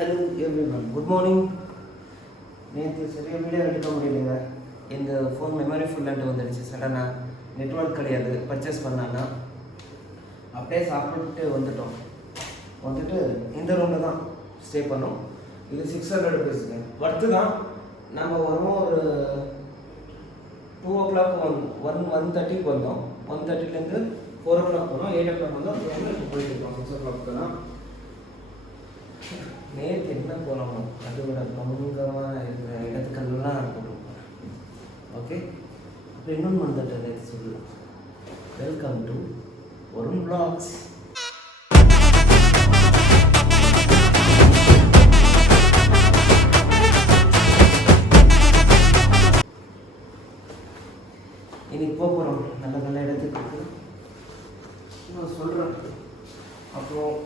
Hello everyone, good morning. நேற்று சரியாக video எடுக்க முடியலைங்க. எங்கள் ஃபோன் மெமரி ஃபுல்லாட்டு வந்துடுச்சு. சடனாக நெட்ஒர்க் கிடையாது. பர்ச்சேஸ் பண்ணான்னா அப்படியே சாப்பிட்டு வந்துட்டு இந்த ரூமில் தான் ஸ்டே பண்ணோம். இது 600 ருபீஸுங்க, ஒர்த்து தான். நம்ம வருவோம் ஒரு 2 o'clock 1:30க்கு வந்தோம். 1:30லேருந்து 4 o'clock போனோம். 8 o'clock வந்தோம். எங்களுக்கு போயிட்டு இருக்கோம் 6 o'clock தான். நேற்று என்ன போனோமோ அதோட பங்கமாக இருக்கிற இடத்துக்கெல்லாம் போட்டுருப்போம். ஓகே, அப்போ இன்னொன்று வந்துட்டு சொல்லலாம். Welcome to Varun vlogs. இன்னைக்கு போகிறோம் நல்ல நல்ல இடத்துக்கு நான் சொல்கிறேன். அப்புறம்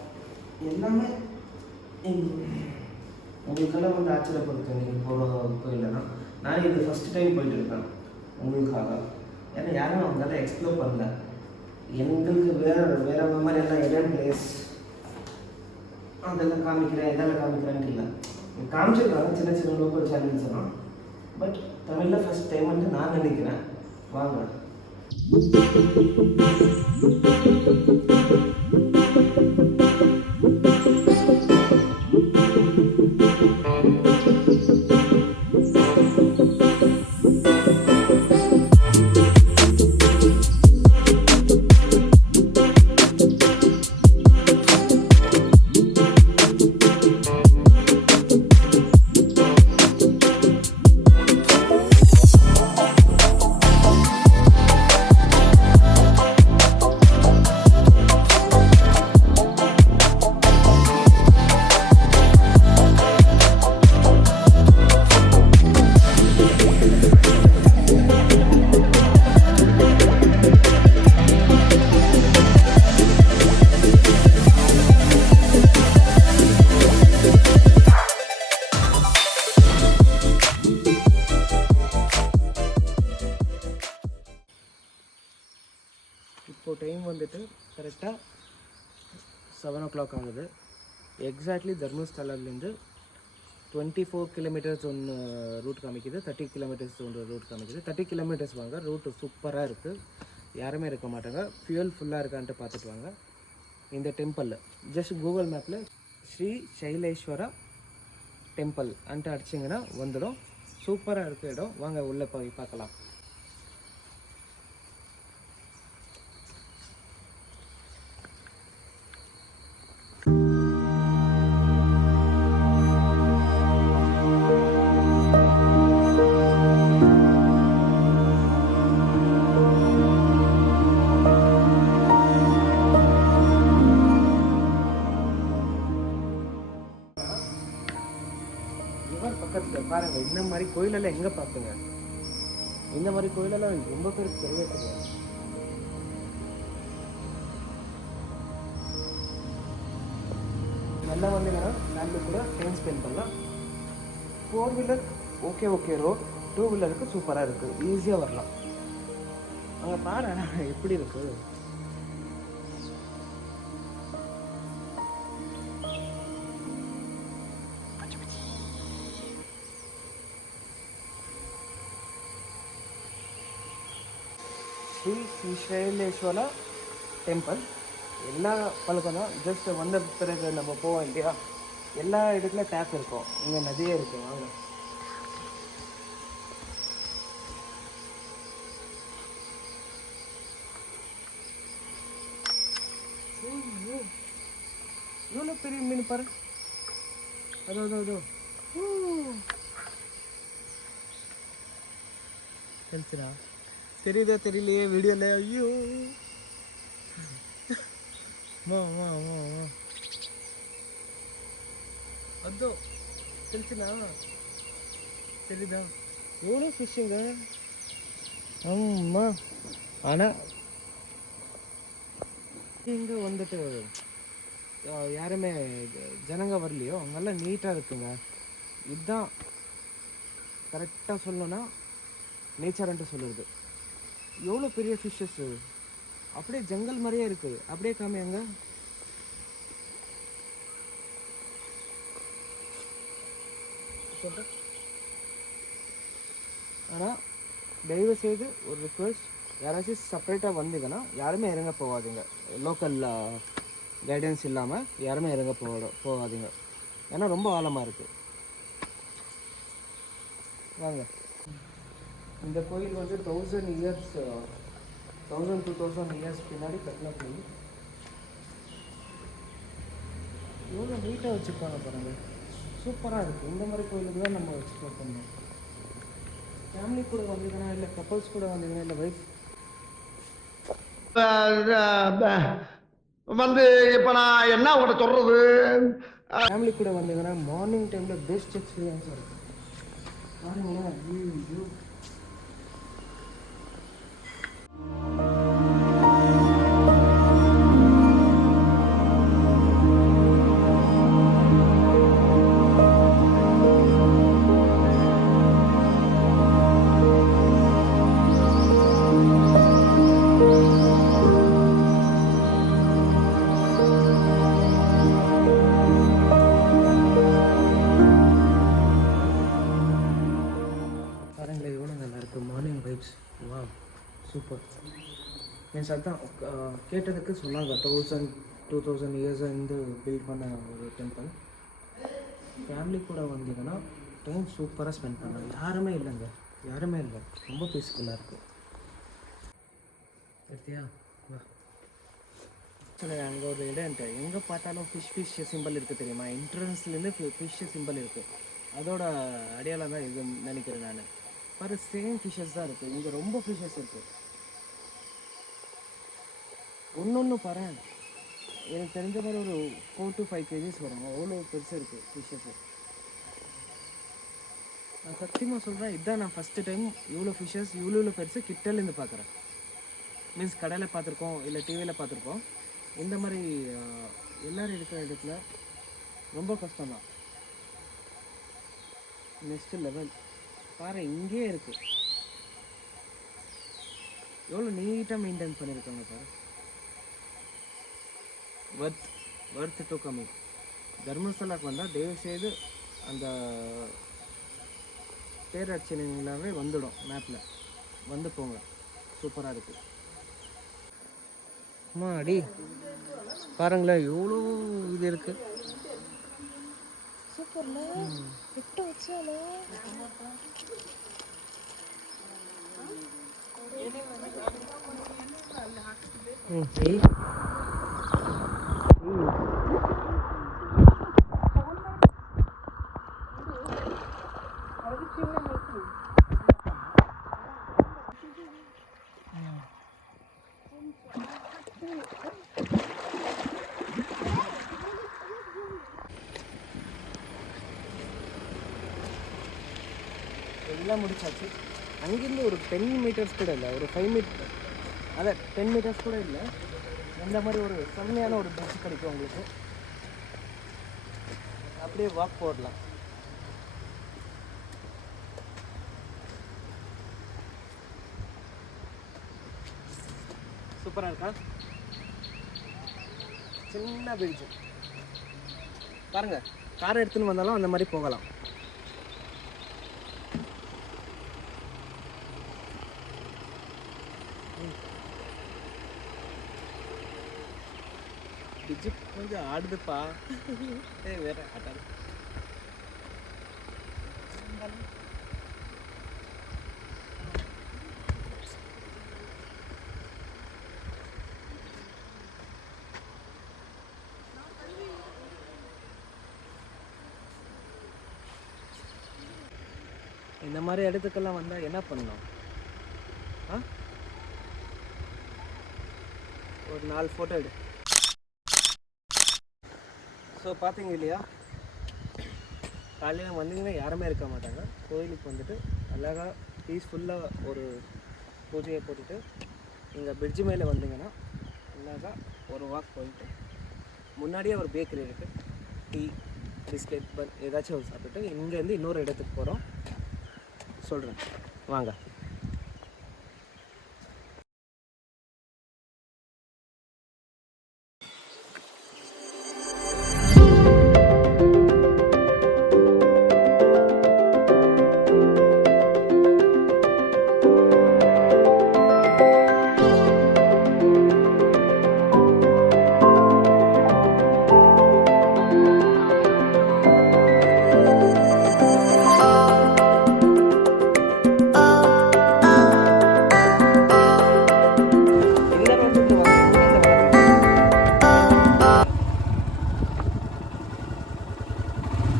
எல்லாமே உங்களுக்கெல்லாம் வந்து ஆச்சரியப்படுத்தும். நீங்கள் போகிற கோயிலனா நான் இது ஃபஸ்ட் டைம் போயிட்டு இருக்கேன் உங்களுக்காக. ஏன்னா யாரும் அவங்களால எக்ஸ்ப்ளோர் பண்ணல. எங்களுக்கு வேறு மாதிரி எல்லாம் இடம் பிளேஸ் அதெல்லாம் காமிக்கிறேன், இதெல்லாம் காமிக்கிறேன்ட்டு இல்லை. காமிச்சிருக்காங்க சின்ன சின்ன லோக்கல் சேனல்ஸ் எல்லாம். பட் தமிழில் ஃபஸ்ட் டைம்ன்ட்டு நான் நினைக்கிறேன். வாங்க. இப்போது டைம் வந்துட்டு கரெக்டாக 7 o'clock ஆகுது. எக்ஸாக்ட்லி தர்மஸ்தலாலேருந்து 24 கிலோமீட்டர்ஸ் ஒன்று ரூட் காமிக்குது, 30 கிலோமீட்டர்ஸ் ஒன்று ரூட் காமிக்குது. 30 கிலோமீட்டர்ஸ் வாங்க, ரூட்டு சூப்பராக இருக்குது. யாருமே இருக்க மாட்டாங்க. ஃபியூல் ஃபுல்லாக இருக்கான்ட்டு பார்த்துட்டு வாங்க. இந்த டெம்பிள் ஜஸ்ட் கூகுள் மேப்பில் ஸ்ரீ சைலேஸ்வரா டெம்பிள் அன்ட்டு அடிச்சிங்கன்னா வந்துடும். சூப்பராக இருக்க இடம். வாங்க உள்ளே போய் பார்க்கலாம். பக்கத்தில் பாருங்க, இந்த மாதிரி கோயிலெல்லாம் எங்கே பார்த்துங்க. இந்த மாதிரி கோயிலெல்லாம் ரொம்ப பேருக்கு தெரியவே தெரியாது. நல்லா வந்தீங்கன்னா ஃபேமிலி கூட டைம் ஸ்பெண்ட் பண்ணலாம். 4 வீலர் ஓகே ரோட், 2 வீலருக்கு சூப்பராக இருக்குது, ஈஸியாக வரலாம். அங்கே பாரு எப்படி இருக்குது. ஸ்ரீ சைலேஸ்வரா டெம்பிள் எல்லா பழக்கம் தான். ஜஸ்ட் வந்த பிறகு நம்ம போவோம் இல்லையா, எல்லா இடத்துலையும் டேப் இருக்கும். இங்கே நதியே இருக்கு. வாங்க. எவ்வளோ பெரிய மீன் பாரு. அதோ தெரிச்சுடா. தெரியுதா தெரியலையே வீடியோல. ஐயோ வா அதோ தெரிச்சுனா தெரியுதா எவ்வளோ ஃபிஷ்ஷுங்க. ஆமாம், ஆனால் இங்கே வந்துட்டு யாருமே ஜனங்க வரலையோ அங்கெல்லாம் நீட்டாக இருக்குங்க. இதுதான் கரெக்டாக சொல்லணும்னா நேச்சர்ன்ட்டு சொல்லுறது. எவ்வளோ பெரிய ஃபிஷ்ஷஸ்ஸு, அப்படியே ஜங்கல் மாதிரியே இருக்குது. அப்படியே காமியாங்க. சொல்கிறேன். ஆனால் தயவு செய்து ஒரு ரிக்வெஸ்ட், யாராச்சும் செப்பரேட்டாக வந்தீங்கன்னா யாருமே இறங்க போகாதீங்க. லோக்கல் கைடன்ஸ் இல்லாமல் யாருமே இறங்க போகாதீங்க. ஏன்னா ரொம்ப ஆழமாக இருக்குது. வாங்க. இந்த கோயில் வந்து 1000 இயர்ஸ் 2000 இயர்ஸ் பின்னாடி கட்டின கோயில். எவ்வளோ நீட்டாக வச்சுருப்பாங்க பாருங்கள், சூப்பராக இருக்குது. இந்த மாதிரி கோயிலுக்கு தான் நம்ம எக்ஸ்ப்ளோர் பண்ணணும். ஃபேமிலி கூட வந்தீங்கன்னா, இல்லை கப்பல்ஸ் கூட வந்தீங்கன்னா, இல்லை வைஃப் வந்து இப்போ நான் என்ன உங்கள்கிட்ட சொல்கிறது, ஃபேமிலி கூட வந்தீங்கன்னா மார்னிங் டைமில் பெஸ்ட் எக்ஸ்பீரியன்ஸாக இருக்கும். பாருங்களேன், வியூ சூப்பர். மீன்ஸ் அதுதான் கேட்டதுக்கு சொன்னாங்க 1000-2000 இயர்ஸாக இருந்து பில்ட் பண்ண ஒரு டெம்பிள். ஃபேமிலி கூட வந்தீங்கன்னா டைம் சூப்பராக ஸ்பெண்ட் பண்ணலாம். யாருமே இல்லைங்க, யாருமே இல்லை, ரொம்ப பீஸ்ஃபுல்லாக இருக்குது. எடுத்தியா சரி, அங்கே ஒரு இடம்ட்டு எங்கே பார்த்தாலும் ஃபிஷ் சிம்பிள் இருக்குது தெரியுமா? என்ட்ரன்ஸ்லேருந்து ஃபிஷ் சிம்பிள் இருக்குது. அதோட அடையாளம் தான் இது நினைக்கிறேன் நான். பாரு, சேம் ஃபிஷ்ஷஸ் தான் இருக்குது இங்கே. ரொம்ப ஃபிஷ்ஷஸ் இருக்குது. ஒன்று பாரு, எனக்கு தெரிஞ்ச மாதிரி ஒரு 4 to 5 kgs வரும். அவ்வளோ பெருசாக இருக்குது ஃபிஷ்ஷஸ்ஸு. நான் சத்தியமாக சொல்கிறேன், இதுதான் நான் ஃபஸ்ட்டு டைம் இவ்வளோ ஃபிஷ்ஷஸ் இவ்வளோ பெருசு கிட்டலேருந்து பார்க்குறேன். மீன்ஸ் கடையில் பார்த்துருக்கோம், இல்லை டிவியில் பார்த்துருக்கோம். இந்த மாதிரி எல்லோரும் இருக்கிற இடத்துல ரொம்ப கஷ்டம்தான். நெக்ஸ்ட் லெவல் பாரு, இங்கேயே இருக்குது. எவ்வளோ நீட்டாக மெயின்டைன் பண்ணியிருக்காங்க பாரு. வர்த் டு கம்மி. தர்மஸ்தலாக்கு வந்தால் தயவு செய்து அந்த பேரட்சணைங்களாவே வந்துடும். மேப்பில் வந்து போங்க, சூப்பராக இருக்குது. அம்மா அடி பாருங்களேன், எவ்வளோ இது இருக்குது. எல்லாம் முடிச்சாச்சு. அங்கேருந்து ஒரு 10 மீட்டர்ஸ் கூட இல்லை, ஒரு 5 மீட்டர், அதான் 10 மீட்டர்ஸ் கூட இல்லை. இந்த மாதிரி ஒரு செம்மையான ஒரு பஸ் கிடைக்கும் உங்களுக்கு. அப்படியே வாக் போடலாம். சூப்பராக இருக்கா? சின்ன பிரிட்ஜு பாருங்கள். காரை எடுத்துன்னு வந்தாலும் அந்த மாதிரி போகலாம். பிரிட்ஜு கொஞ்சம் ஆடுதுப்பா. வேற ஆட்டாது. இந்த மாதிரி இடத்துக்கெல்லாம் வந்தால் என்ன பண்ணணும்? ஒரு 4 ஃபோட்டோ எடு. ஸோ பார்த்தீங்க இல்லையா, காலையில் வந்தீங்கன்னா யாருமே இருக்க மாட்டாங்க. கோயிலுக்கு வந்துட்டு அழகாக பீஸ்ஃபுல்லாக ஒரு பூஜையை போட்டுட்டு இங்கே பிரிட்ஜு மேலே வந்தீங்கன்னா அழகாக ஒரு வாக் போயிட்டு முன்னாடியே ஒரு பேக்கரி இருக்குது. டீ, பிஸ்கெட், பன் ஏதாச்சும் ஒரு சாப்பிட்டுட்டு இங்கேருந்து இன்னொரு இடத்துக்கு போகிறோம். சொல்கிறேன் வாங்க.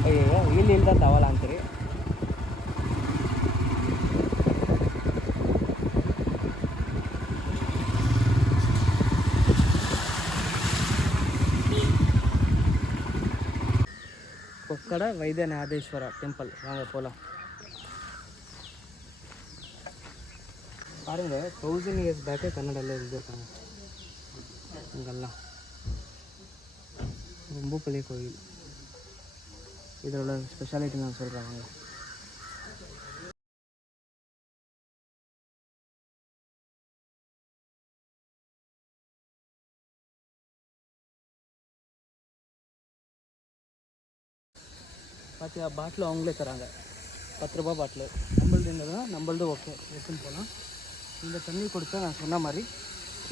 ಅಯ್ಯೋ ಇಲ್ಲಿ ಇಲ್ದ ತವಲ್ಲ ಅಂತೀರಿ. கொக்கட வைத்தியநாதேஸ்வரா டெம்பிள், வாங்க போகலாம். பாருங்கள் 1000 இயர்ஸ் பேக்கே கன்னடாவில் இருந்திருக்காங்க. இங்கெல்லாம் ரொம்ப பெரிய கோயில். இதோட ஸ்பெஷாலிட்டி நான் சொல்கிறேன் வாங்க. பார்த்தியா, பாட்டில் அவங்களே தராங்க, 10 ரூபா பாட்டில். நம்மளது எங்கே நம்மளது ஓகே எடுத்துன்னு போகலாம். இந்த தண்ணி குடித்தா நான் சொன்ன மாதிரி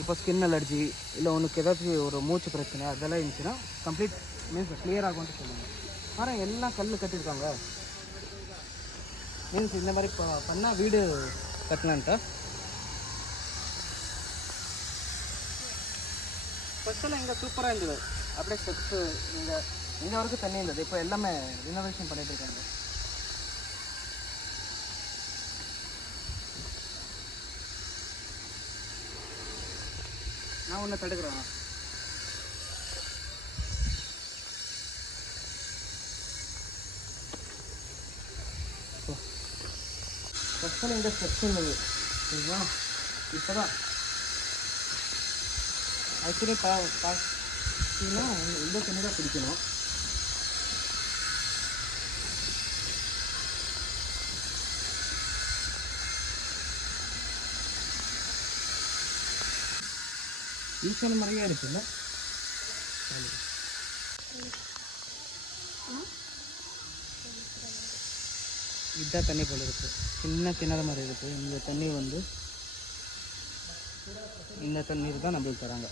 இப்போ ஸ்கின் அலர்ஜி இல்லை உனக்கு ஏதாச்சும் ஒரு மூச்சு பிரச்சனை அதெல்லாம் இருந்துச்சுன்னா கம்ப்ளீட் மீன்ஸ் கிளியர் ஆகும்னு சொல்லுவாங்க. ஆனால் எல்லாம் கல் கட்டியிருக்காங்க. மீன்ஸ் இந்த மாதிரி பண்ணால் வீடு கட்டலான்ட்டா. ஃபஸ்ட்டெல்லாம் இங்கே சூப்பராக இருந்தது, அப்படியே ஸ்டெப்ஸு இங்கே வரைக்கும் தண்ணி இருந்தது. இப்போ எல்லாமே ரினோவேஷன் பண்ணிகிட்டு இருக்காங்க. நான் ஒன்று தடுக்கிறேன். ஃபஸ்ட்டு இந்த ஸ்டெப்ஸ் இருந்தது சரிங்களா. இப்போ தான் ஆக்சுவலி பார்த்தீங்கன்னா இந்த தண்ணி தான் பிடிக்கணும். ஈஸியான முறையாக இருக்குல்ல. இதுதான் தண்ணி போல் இருக்குது, சின்ன கிணறு மாதிரி இருக்குது. இந்த தண்ணி வந்து இந்த தண்ணீர் தான் நம்மளுக்கு தராங்க.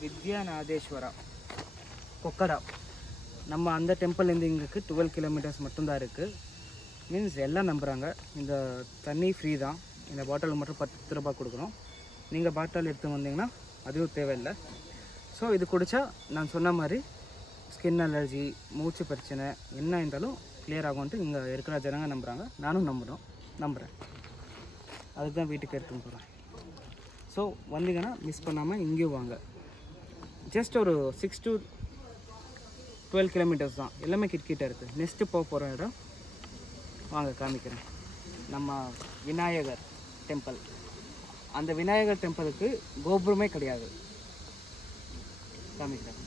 வித்யாநாதேஸ்வரா கொக்கடா. நம்ம அந்த டெம்பிள்லேருந்து இங்கேக்கு 12 கிலோமீட்டர்ஸ் மட்டும்தான் இருக்குது. மீன்ஸ் எல்லாம் நம்புகிறாங்க இந்த தண்ணி ஃப்ரீ தான். இந்த பாட்டிலுக்கு மட்டும் 10 ரூபா கொடுக்குறோம். நீங்கள் பாட்டில் எடுத்து வந்தீங்கன்னா அதுவும் தேவையில்லை. ஸோ இது குடித்தா நான் சொன்ன மாதிரி ஸ்கின் அலர்ஜி மூச்சு பிரச்சனை என்ன இருந்தாலும் கிளியர் ஆகும்ன்ட்டு இங்கே இருக்கிற ஜனங்க நம்புகிறாங்க. நானும் நம்புகிறேன். அதுக்கு தான் வீட்டுக்கு எடுத்துன்னு போகிறேன். ஸோ வந்தீங்கன்னா மிஸ் பண்ணாமல் இங்கேயும் வாங்க. ஜஸ்ட் ஒரு 6 to 12 கிலோமீட்டர்ஸ் தான், எல்லாமே கிட்ட இருக்குது. நெக்ஸ்ட்டு போகிற இடம் வாங்க காமிக்கிறேன். நம்ம விநாயகர் டெம்பிள். அந்த விநாயகர் டெம்பிளுக்கு கோபுரமே கிடையாது, காமிக்கிறேன்.